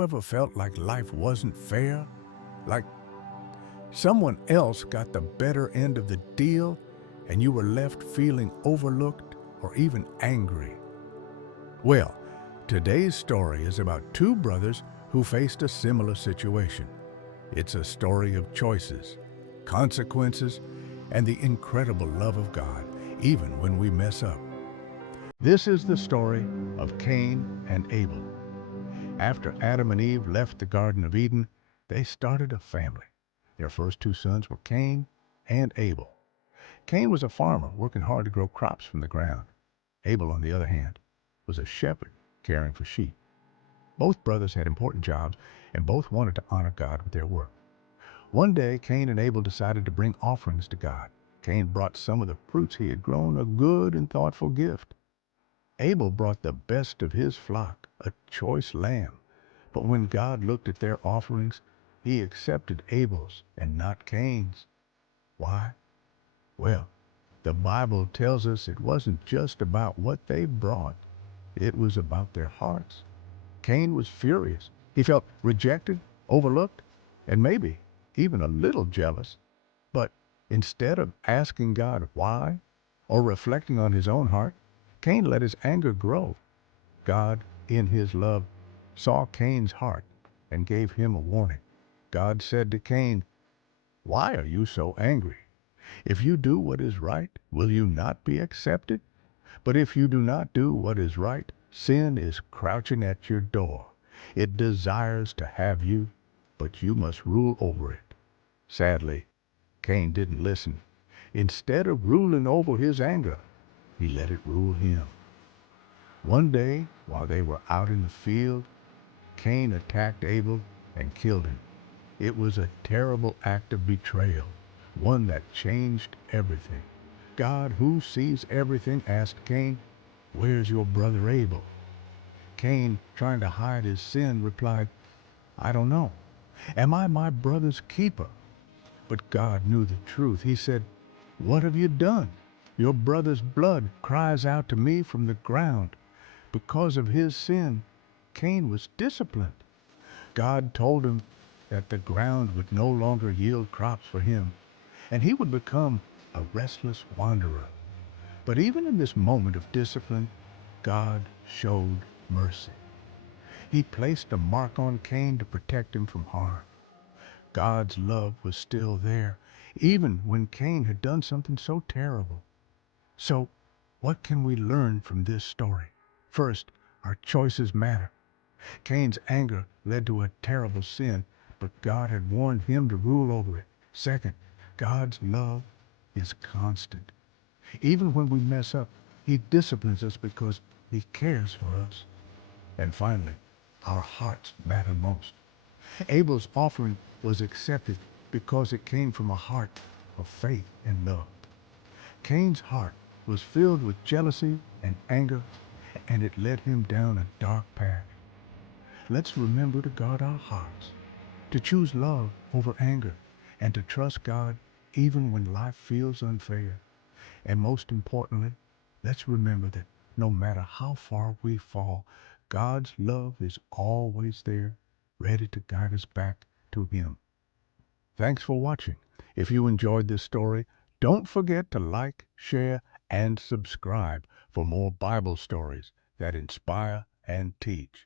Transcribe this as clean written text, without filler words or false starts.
you ever felt like life wasn't fair? Like someone else got the better end of the deal and you were left feeling overlooked or even angry? Well, today's story is about two brothers who faced a similar situation. It's a story of choices, consequences, and the incredible love of God, even when we mess up. This is the story of Cain and Abel. After Adam and Eve left the Garden of Eden, they started a family. Their first two sons were Cain and Abel. Cain was a farmer working hard to grow crops from the ground. Abel, on the other hand, was a shepherd caring for sheep. Both brothers had important jobs, and both wanted to honor God with their work. One day, Cain and Abel decided to bring offerings to God. Cain brought some of the fruits he had grown, a good and thoughtful gift. Abel brought the best of his flock, a choice lamb. But when God looked at their offerings, he accepted Abel's and not Cain's. Why? Well, the Bible tells us it wasn't just about what they brought. It was about their hearts. Cain was furious. He felt rejected, overlooked, and maybe even a little jealous. But instead of asking God why or reflecting on his own heart, Cain let his anger grow. God, in his love, saw Cain's heart and gave him a warning. God said to Cain, "Why are you so angry? If you do what is right, will you not be accepted? But if you do not do what is right, sin is crouching at your door. It desires to have you, but you must rule over it." Sadly, Cain didn't listen. Instead of ruling over his anger, he let it rule him. One day, while they were out in the field, Cain attacked Abel and killed him. It was a terrible act of betrayal, one that changed everything. God, who sees everything, asked Cain, "Where's your brother Abel?" Cain, trying to hide his sin, replied, "I don't know. Am I my brother's keeper?" But God knew the truth. He said, "What have you done? Your brother's blood cries out to me from the ground." Because of his sin, Cain was disciplined. God told him that the ground would no longer yield crops for him, and he would become a restless wanderer. But even in this moment of discipline, God showed mercy. He placed a mark on Cain to protect him from harm. God's love was still there, even when Cain had done something so terrible. So, what can we learn from this story? First, our choices matter. Cain's anger led to a terrible sin, but God had warned him to rule over it. Second, God's love is constant. Even when we mess up, he disciplines us because he cares for us. And finally, our hearts matter most. Abel's offering was accepted because it came from a heart of faith and love. Cain's heart was filled with jealousy and anger, and it led him down a dark path. Let's remember to guard our hearts, to choose love over anger, and to trust God even when life feels unfair. And most importantly, let's remember that no matter how far we fall, God's love is always there, ready to guide us back to Him. Thanks for watching. If you enjoyed this story, don't forget to like, share, and subscribe for more Bible stories that inspire and teach.